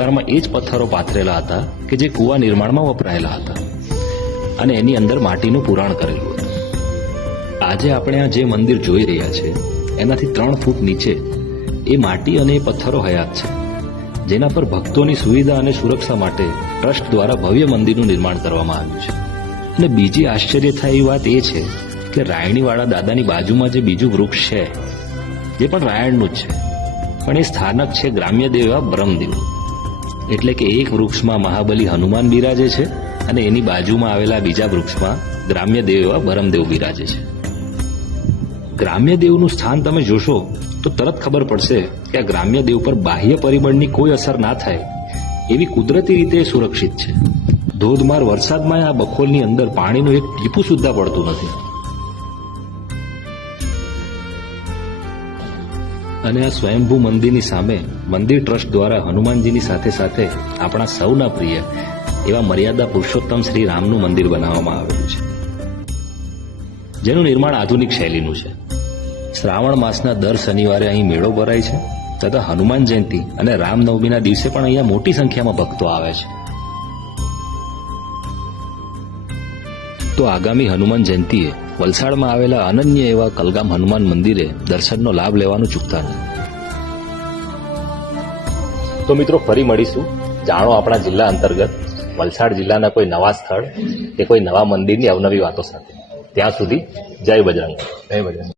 આકારમાં એ જ પથ્થરો પાથરેલા હતા કે જે કુવા નિર્માણમાં વપરાયેલા હતા અને એની અંદર માટીનું પુરાણ કરેલું હતું. આજે આપણે આ જે મંદિર જોઈ રહ્યા છે એનાથી 3 ફૂટ નીચે એ માટી અને એ પથ્થરો હયાત છે, જેના પર ભક્તોની સુવિધા અને સુરક્ષા માટે ટ્રસ્ટ દ્વારા ભવ્ય મંદિરનું નિર્માણ કરવામાં આવ્યું છે. અને બીજી આશ્ચર્ય થાય એવી વાત એ છે કે રાયણીવાળા દાદાની બાજુમાં જે બીજું વૃક્ષ છે જે પણ રાયણનું જ છે, પણ એ સ્થાનક છે ગ્રામ્ય દેવ એવા બ્રહ્મદેવ. એટલે કે એક વૃક્ષમાં મહાબલી હનુમાન બિરાજે છે અને એની બાજુમાં આવેલા બીજા વૃક્ષમાં ગ્રામ્ય દેવ એવા બ્રહ્મદેવ બિરાજે છે. ગ્રામ્ય દેવનું સ્થાન તમે જોશો તો તરત ખબર પડશે કે આ ગ્રામ્ય દેવ પર બાહ્ય પરિબળની કોઈ અસર ના થાય એવી કુદરતી રીતે સુરક્ષિત છે. ધોધમાર વરસાદમાં આ બખોલની અંદર પાણીનું એક ટીપું સુદ્ધા પડતું નથી. અને આ સ્વયંભૂ મંદિરની સામે મંદિર ટ્રસ્ટ દ્વારા હનુમાનજીની સાથે સાથે આપણા સૌના પ્રિય એવા મર્યાદા પુરુષોત્તમ શ્રી રામનું મંદિર બનાવવામાં આવેલું છે, જેનું નિર્માણ આધુનિક શૈલીનું છે. શ્રાવણ માસના દર શનિવારે અહીં મેળો ભરાય છે તથા હનુમાન જયંતિ અને રામનવમીના દિવસે પણ અહીંયા મોટી સંખ્યામાં ભક્તો આવે છે. તો આગામી હનુમાન જયંતિએ વલસાડમાં આવેલા અનન્ય એવા કલગામ હનુમાન મંદિરે દર્શનનો લાભ લેવાનું ચૂકતા નહીં. તો મિત્રો, ફરી મળીશું જાણો આપણા જિલ્લા અંતર્ગત વલસાડ જિલ્લાના કોઈ નવા સ્થળ કે કોઈ નવા મંદિરની અવનવી વાતો સાથે. ત્યાં સુધી જય બજરંગ. જય બજરંગ.